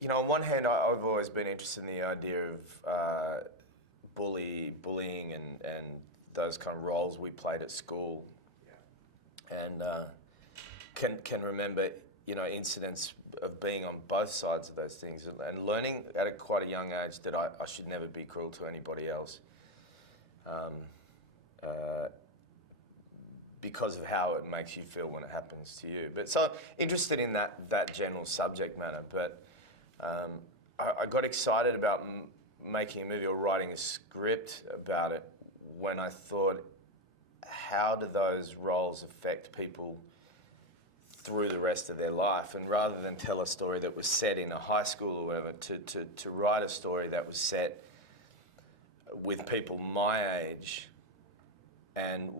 You know, on one hand, I've always been interested in the idea of bullying and those kind of roles we played at school. Yeah. And can remember, you know, incidents of being on both sides of those things and learning at quite a young age that I should never be cruel to anybody else. Because of how it makes you feel when it happens to you. But so interested in that general subject matter. But I got excited about making a movie or writing a script about it when I thought, how do those roles affect people through the rest of their life? And rather than tell a story that was set in a high school or whatever, to write a story that was set with people my age and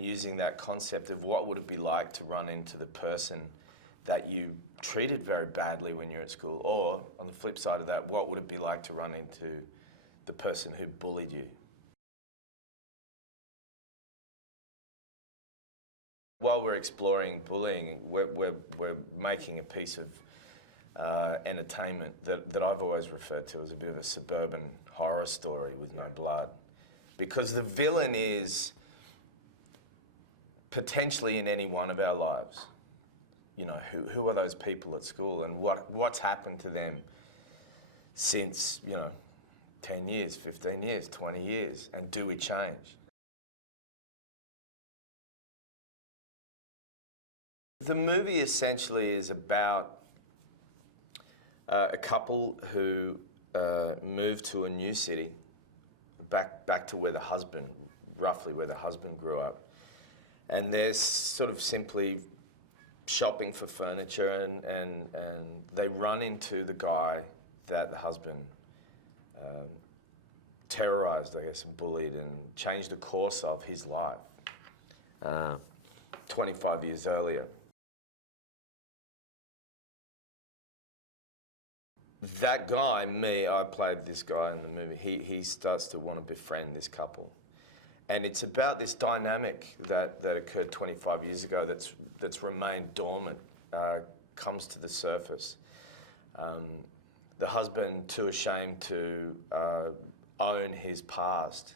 using that concept of what would it be like to run into the person that you treated very badly when you're at school, or on the flip side of that, what would it be like to run into the person who bullied you? While we're exploring bullying, we're making a piece of entertainment that I've always referred to as a bit of a suburban horror story with no blood. Because the villain is potentially in any one of our lives. You know, who are those people at school and what's happened to them since, you know, 10 years, 15 years, 20 years, and do we change? The movie essentially is about a couple who move to a new city, back to where the husband, roughly where the husband grew up. And they're sort of simply shopping for furniture and they run into the guy that the husband terrorized, I guess, and bullied and changed the course of his life 25 years earlier. That guy, I played this guy in the movie, he starts to want to befriend this couple. And it's about this dynamic that occurred 25 years ago that's remained dormant, comes to the surface. The husband, too ashamed to own his past,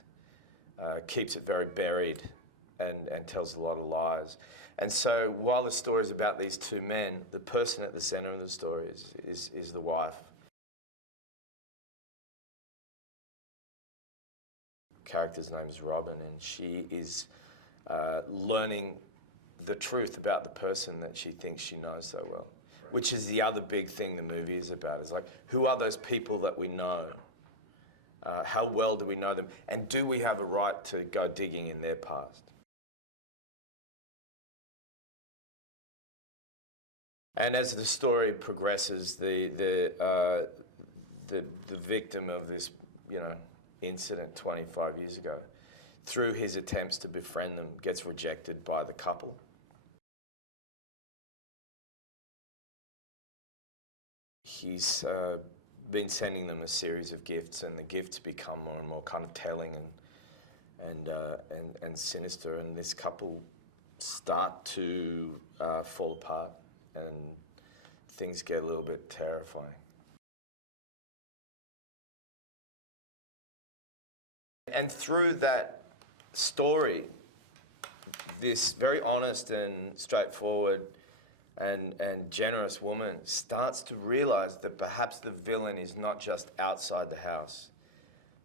keeps it very buried and tells a lot of lies. And so while the story is about these two men, the person at the center of the story is the wife. Character's name is Robyn, and she is learning the truth about the person that she thinks she knows so well, which is the other big thing the movie is about. It's like, who are those people that we know? How well do we know them? And do we have a right to go digging in their past? And as the story progresses, the victim of this, you know, incident 25 years ago, through his attempts to befriend them, gets rejected by the couple. He's been sending them a series of gifts, and the gifts become more and more kind of telling and sinister, and this couple start to fall apart, and things get a little bit terrifying. And through that story, this very honest and straightforward and generous woman starts to realize that perhaps the villain is not just outside the house,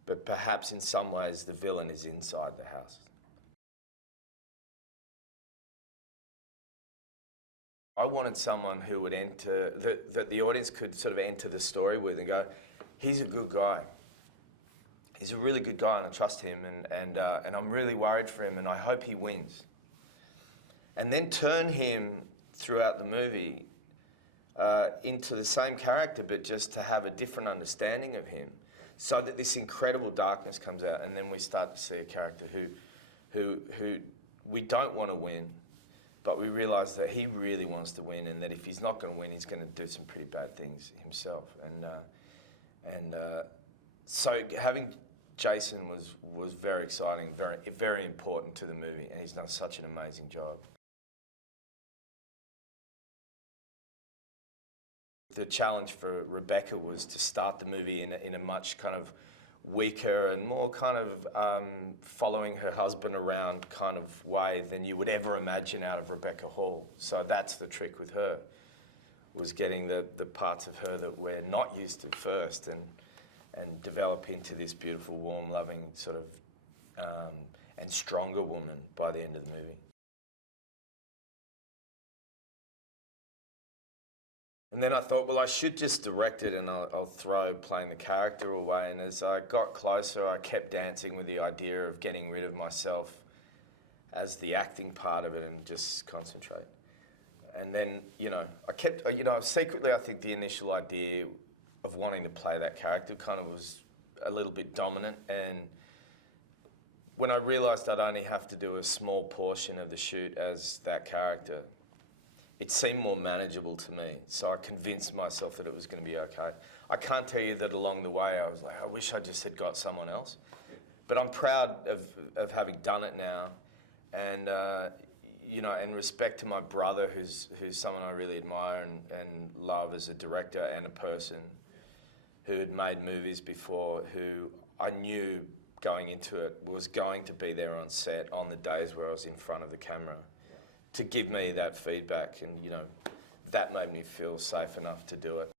but perhaps in some ways the villain is inside the house. I wanted someone who would enter, that the audience could sort of enter the story with and go, he's a good guy. He's a really good guy and I trust him and I'm really worried for him and I hope he wins. And then turn him throughout the movie into the same character, but just to have a different understanding of him, so that this incredible darkness comes out, and then we start to see a character who we don't want to win, but we realise that he really wants to win, and that if he's not going to win, he's going to do some pretty bad things himself. So having Jason was very exciting, very important to the movie, and he's done such an amazing job. the challenge for Rebecca was to start the movie in a much kind of weaker and more kind of following her husband around kind of way than you would ever imagine out of Rebecca Hall. So that's the trick with her, was getting the parts of her that we're not used to first and develop into this beautiful, warm, loving sort of and stronger woman by the end of the movie. And then I thought, well, I should just direct it and I'll throw playing the character away. And as I got closer, I kept dancing with the idea of getting rid of myself as the acting part of it and just concentrate. And then, secretly I think the initial idea of wanting to play that character kind of was a little bit dominant. And when I realised I'd only have to do a small portion of the shoot as that character, it seemed more manageable to me. So I convinced myself that it was going to be okay. I can't tell you that along the way I was like, I wish I just had got someone else. But I'm proud of having done it now. And, in respect to my brother, who's someone I really admire and love as a director and a person who had made movies before, who I knew going into it was going to be there on set on the days where I was in front of the camera, to give me that feedback, and that made me feel safe enough to do it.